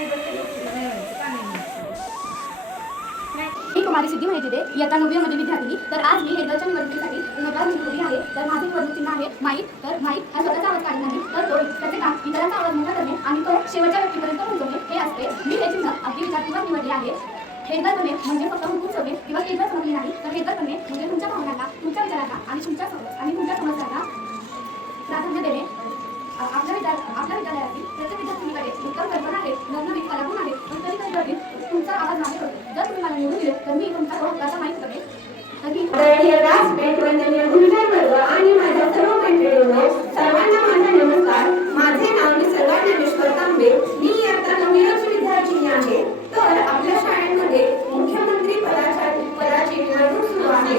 मी कुमारी सिद्धी माहिती दे इयत्ता 9वीमध्ये विद्यार्थिनी. तर आज मी हेडगरच्या निवडणुकीसाठी उमेदवार निवडली आहे. तर माझे निवडणूक चिन्ह आहे माईक. तर माईक हा स्वतःचा आवाज काढत नाही, तर तो त्याचे काम इतरांचा आवाज मोठा करणे आणि तो शेवटच्या व्यक्तीपर्यंत पोहोचवणे हे असते. मी हे चिन्ह अगदी विचारपूर्वक निवडले आहे. हेडगर करणे म्हणजे फक्त हुकूम सोडणे किंवा स्टेजवर समजणे नाही, तर हेडगर करणे म्हणजे तुमच्या भावनांना, तुमच्या विचारांना आणि तुमच्या समस्यांना प्राधान्य देणे. आपल्या विद्यालयातील प्रत्येक विद्यार्थिनीकडे उत्तम कल्पना आहे, नवनवीन कलागुण आहे, पण कधी तुमचा आवाज मागे पडतो. जर तुम्ही मला निवडून दिले तर मी तुमचा हक्काचा माईक करते. आणि माझ्या सर्व मैत्रिणींनो, सर्वांना माझा नमस्कार. माझे नाव निसर्गा ज्ञानेश्वर तांबे. मी इयत्ता 9वीची विद्यार्थिनी आहे. तर आपल्या शाळेमध्ये मुख्यमंत्री पदाची निवडणूक सुरू आहे.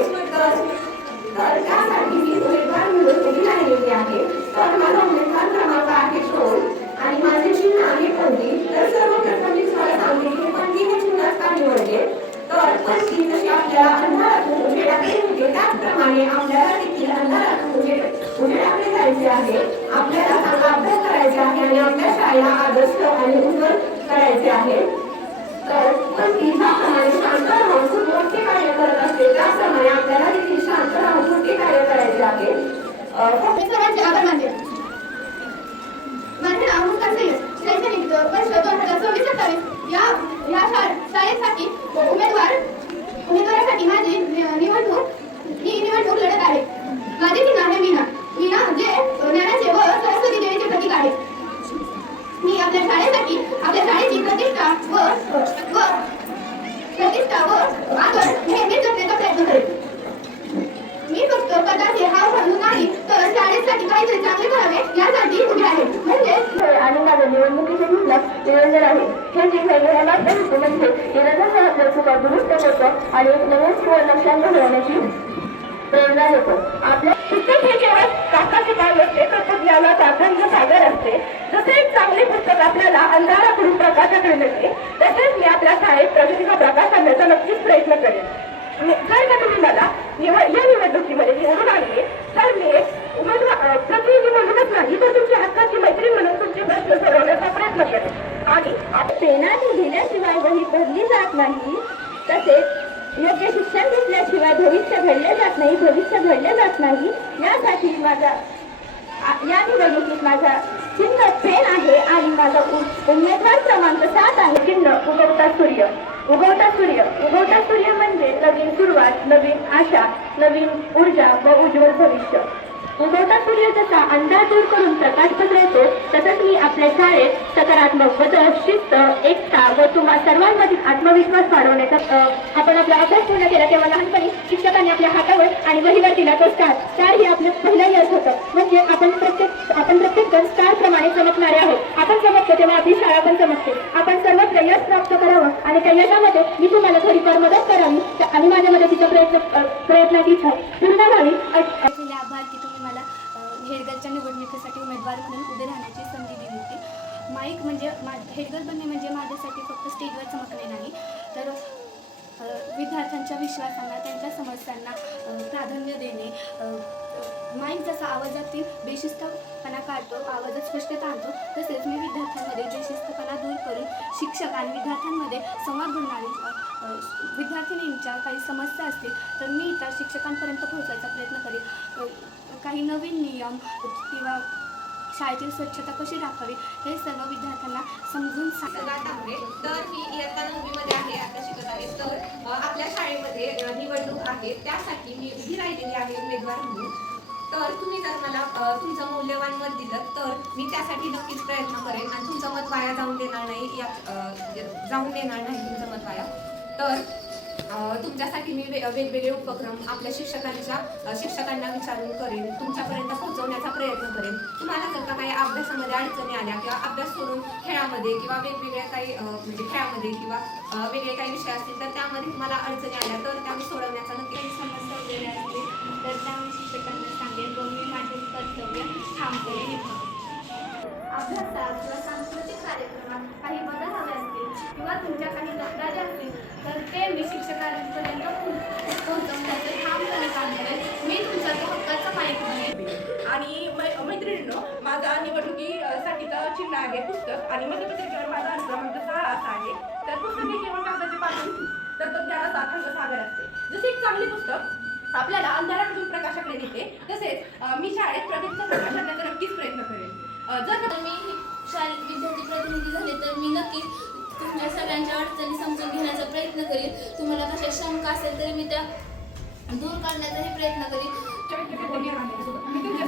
तर त्यासाठी मी उमेदवार म्हणून उभी राहिलेली आहे. तर माझा उमेदवार क्रमांक आहे 2 आणि माझे चिन्ह आहे पणती. तर सर्वप्रथम मी तुम्हाला सांगते की पणती हे चिन्हच का निवडले. तर पणती जशी आपल्याला अंधारातून उजेडाकडे होते, त्याचप्रमाणे आपल्याला देखील अंधारातून उजेडाकडे जायचे आहे. आपल्याला चांगला अभ्यास करायचा आहे आणि आपल्या शाळेला आदर्श आणि उज्ज्वल करायचे आहे. तर पणती ज्याप्रमाणे शांत राहून खूप मोठे कार्य करत असते, त्याचप्रमाणे आपल्याला देखील शांत राहून मोठे कार्य करायचे आहे. सर्वांचे आभार मानते. माझे नाव मुस्कान सय्यद. शैक्षणिक वर्ष 2026-27 या शाळेसाठी उमेदवारासाठी मी निवडणूक लढत आहे. माझे चिन्ह आहे मीना. मीना म्हणजे ज्ञानाचे व सरस्वती देवीचे प्रतीक आहे. मी आपल्या शाळेची प्रतिष्ठा व आदर नेहमी जपण्याचा प्रयत्न करेन. मी फक्त पदाचे हाव घालून नाही, तर शाळेसाठी काहीतरी चांगले करावे यासाठी उभी आहे. म्हणजे आणि माझ्या निवडणुकीचे मुद्दा नियोजन आहे. हे निवडण्याला मात्र हेतू म्हणजे निरंतर आपल्या चुका दुरुस्त होतं आणि एक नवीन स्कोर लक्षात घडवण्याची प्रेरणा देतो. आपल्या पुस्तक हे केवळ काकाचे काम असते, तर ज्ञानाचा अखंड सागर असते. जसे एक चांगले पुस्तक आपल्याला अंधाराकडून प्रकाशाकडे नेते, तसेच मी आपल्या शाळेत प्रगतीचा प्रकाश आणण्याचा नक्कीच प्रयत्न करेन. जर का तुम्ही मला या निवडणुकीमध्ये निवडून आणले, तर मी प्रतिनिधी म्हणूनच नाही, तर तुमच्या हक्काची मैत्रीण म्हणून तुमचे प्रश्न सोडवण्याचा प्रयत्न करेन. आणि पेनाने दिल्याशिवाय वही भरली जात नाही, तसेच योग्य शिक्षण घेतल्याशिवाय भविष्य घडले जात नाही. यासाठी या निवडणुकीत माझा चिन्ह पेन आहे आणि माझा उमेदवार क्रमांक 7 आहे. चिन्ह उगवता सूर्य म्हणजे नवीन सुरुवात, नवीन आशा, नवीन ऊर्जा व उज्ज्वल भविष्य. उगवता सूर्य जसा अंधार दूर करून प्रकाश पसरवतो, तसंच मी आपल्या शाळेत सकारात्मक बदल, शिस्त, एकता व तुम्हा सर्वांमधील आत्मविश्वास वाढवण्याचा आपण आपला अभ्यास पूर्ण केला तेव्हा लहानपणी शिक्षकांनी आपल्या हातावर आणि वहीवर दिला तो स्टार हे आपलं पहिलं यश होतं. म्हणजे आपण प्रत्येक जण स्टार प्रमाणे चमकणारे आहोत. आपण चमकतो तेव्हा आपली शाळा पण चमकते. आपण सर्वत्र यश प्राप्त करावं आणि त्या यशामध्ये मी तुम्हाला थोडीफार मदत करावी आणि माझ्या मदतीच्या प्रयत्नाची इच्छा पूर्ण व्हावी. आभार की तुम्ही मला हेडगरच्या निवडणुकीसाठी उमेदवार म्हणून उभे राहण्याची संधी दिली होती. माईक म्हणजे हेडगर बनणे म्हणजे माझ्यासाठी फक्त स्टेजवर चमकणे नाही, तर विद्यार्थ्यांच्या विश्वासांना, त्यांच्या समस्यांना प्राधान्य देणे. माईक जसा आवाजातील बेशिस्तपणा काढतो, आवाजात स्पष्टता आणतो, तसेच मी विद्यार्थ्यांमध्ये बेशिस्तपणा दूर करून शिक्षक आणि विद्यार्थ्यांमध्ये संवाद बनणारी विद्यार्थिनींच्या काही समस्या असतील तर मी त्या शिक्षकांपर्यंत पोहोचायचा प्रयत्न करेन. काही नवीन नियम किंवा शाळेतील स्वच्छता कशी राखावी हे सर्व विद्यार्थ्यांना समजून सांगण्यात आहे. तर मी इयत्ता 9वीमध्ये आहे, आता शिकत आहे. तर आपल्या शाळेमध्ये निवडणूक आहे, त्यासाठी मी उभी राहिलेली आहे उमेदवार म्हणून. तर तुम्ही जर मला तुमचं मौल्यवान मत दिलं तर मी त्यासाठी नक्कीच प्रयत्न करेन आणि तुमचं मत वाया जाऊन देणार नाही तुमचं मत वाया. तर तुमच्यासाठी मी वेगवेगळे उपक्रम आपल्या शिक्षकांना विचारून करेन, तुमच्यापर्यंत पोहोचवण्याचा प्रयत्न करेन. तुम्हाला जर का काही अभ्यासामध्ये अडचणी आल्या किंवा अभ्यास सोडून खेळामध्ये किंवा वेगवेगळ्या काही म्हणजे खेळामध्ये किंवा वेगळे काही विषय असतील तर त्यामध्ये तुम्हाला अडचणी आल्या तर त्या मी सोडवण्याचा नक्की समस्या वगैरे असतील तर त्या मी शिक्षकांना सांगेन व मी माझे कर्तव्य ठामपणे निभावेन. अभ्यासात किंवा सांस्कृतिक कार्यक्रमात काही बदल हवे असतील किंवा तुमच्या काही तक्रारी असतील तर ते मी शिक्षकांपर्यंत पोहोचवण्याचे ठामपणे काम करेन. मी तुमचा तो हक्काचा माईक बनेन. आणि मैत्रिणींनो, माझा निवडणुकीसाठीचा चिन्ह आहे पुस्तक आणि मतपत्रिकेवर माझा अनुक्रमांक 6 असा आहे. तर पुस्तके केवळ कागदाचे पानं नसते, तर तो ज्ञानाचा अथांग सागर असते. जसे एक चांगली पुस्तक आपल्याला अंधारातून प्रकाशाकडे नेते, तसेच मी शाळेत प्रदीपचा प्रकाश आणण्याचा नक्कीच प्रयत्न करेन. जर मी शाळेत विद्यार्थी प्रतिनिधी झाले तर मी नक्कीच तुमच्या सगळ्यांच्या अडचणी समजून घेण्याचा प्रयत्न करीन. तुम्हाला कशा शंका असेल तरी मी त्या दूर करण्याचाही प्रयत्न करीन. मी तुमच्या